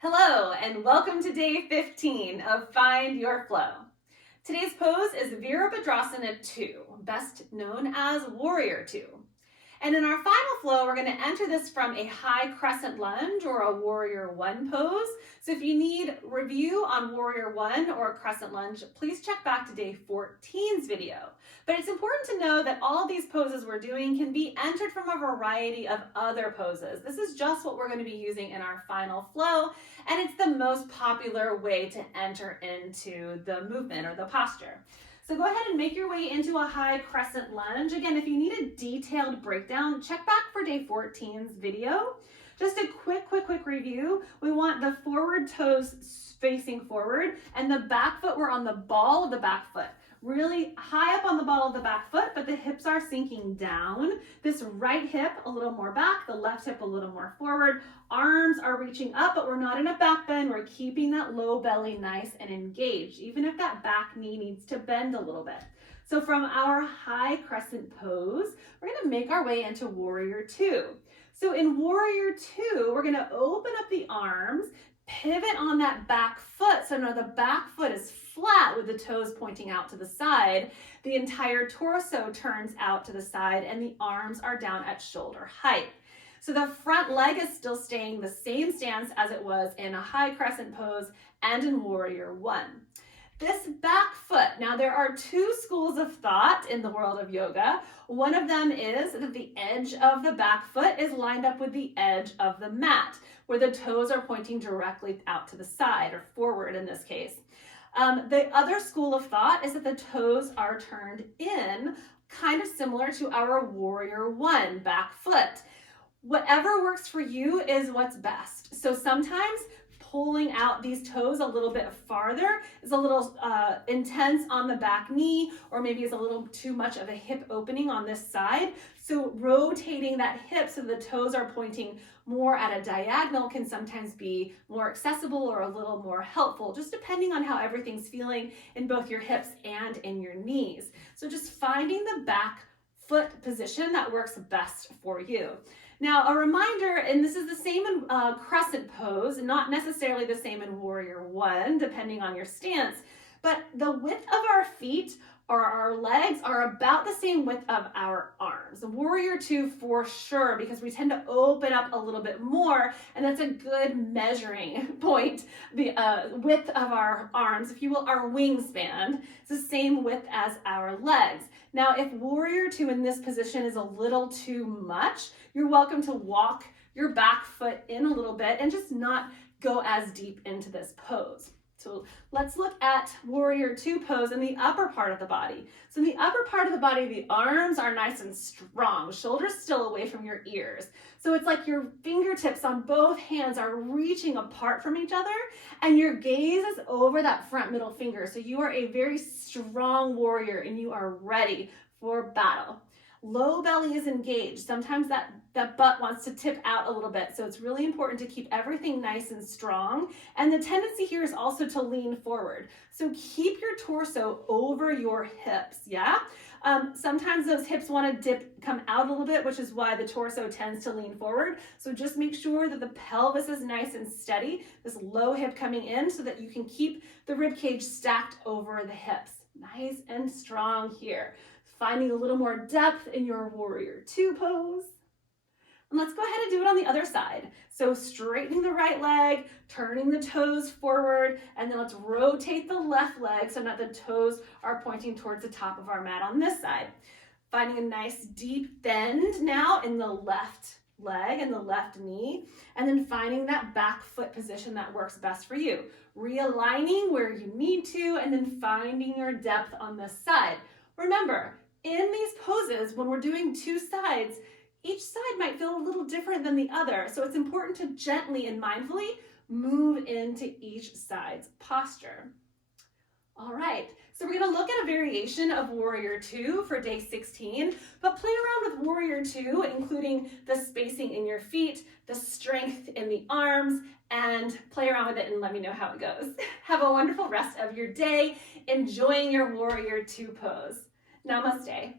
Hello, and welcome to day 15 of Find Your Flow. Today's pose is Virabhadrasana 2, best known as Warrior 2. And in our final flow, we're going to enter this from a high crescent lunge or a Warrior 1 pose. So if you need review on Warrior 1 or a crescent lunge, please check back to day 14's video. But it's important to know that all of these poses we're doing can be entered from a variety of other poses. This is just what we're going to be using in our final flow, and it's the most popular way to enter into the movement or the posture. So go ahead and make your way into a high crescent lunge. Again, if you need a detailed breakdown, check back for day 14's video. Just a quick review. We want the forward toes facing forward and the back foot, we're on the ball of the back foot. Really high up on the ball of the back foot, but the hips are sinking down. This right hip a little more back, the left hip a little more forward. Arms are reaching up, but we're not in a back bend. We're keeping that low belly nice and engaged, even if that back knee needs to bend a little bit. So from our high crescent pose, we're gonna make our way into Warrior 2. So in Warrior 2, we're gonna open up the arms, pivot on that back foot. So now the back foot is flat with the toes pointing out to the side. The entire torso turns out to the side and the arms are down at shoulder height. So the front leg is still staying the same stance as it was in a high crescent pose and in Warrior 1. This back foot, now there are two schools of thought in the world of yoga. One of them is that the edge of the back foot is lined up with the edge of the mat, where the toes are pointing directly out to the side or forward in this case. The other school of thought is that the toes are turned in, kind of similar to our Warrior 1 back foot. Whatever works for you is what's best. So sometimes pulling out these toes a little bit farther is a little intense on the back knee, or maybe is a little too much of a hip opening on this side. So rotating that hip so the toes are pointing more at a diagonal can sometimes be more accessible or a little more helpful, just depending on how everything's feeling in both your hips and in your knees. So just finding the back foot position that works best for you. Now, a reminder, and this is the same in crescent pose, not necessarily the same in Warrior 1, depending on your stance, but the width of our feet or our legs are about the same width of our arms. Warrior 2 for sure, because we tend to open up a little bit more, and that's a good measuring point. The width of our arms, if you will, our wingspan, is the same width as our legs. Now, if Warrior 2 in this position is a little too much, you're welcome to walk your back foot in a little bit and just not go as deep into this pose. So let's look at Warrior 2 pose in the upper part of the body. So in the upper part of the body, the arms are nice and strong, shoulders still away from your ears. So it's like your fingertips on both hands are reaching apart from each other and your gaze is over that front middle finger. So you are a very strong warrior and you are ready for battle. Low belly is engaged. Sometimes that butt wants to tip out a little bit. So it's really important to keep everything nice and strong. And the tendency here is also to lean forward. So keep your torso over your hips, yeah? Sometimes those hips want to come out a little bit, which is why the torso tends to lean forward. So just make sure that the pelvis is nice and steady, this low hip coming in so that you can keep the rib cage stacked over the hips. Nice and strong here. Finding a little more depth in your Warrior 2 pose. And let's go ahead and do it on the other side. So straightening the right leg, turning the toes forward, and then let's rotate the left leg so that the toes are pointing towards the top of our mat on this side. Finding a nice deep bend now in the left leg and the left knee, and then finding that back foot position that works best for you. Realigning where you need to, and then finding your depth on this side. Remember, in these poses, when we're doing two sides, each side might feel a little different than the other. So it's important to gently and mindfully move into each side's posture. All right, so we're gonna look at a variation of Warrior 2 for day 16, but play around with Warrior 2, including the spacing in your feet, the strength in the arms, and play around with it and let me know how it goes. Have a wonderful rest of your day, enjoying your Warrior 2 pose. Namaste.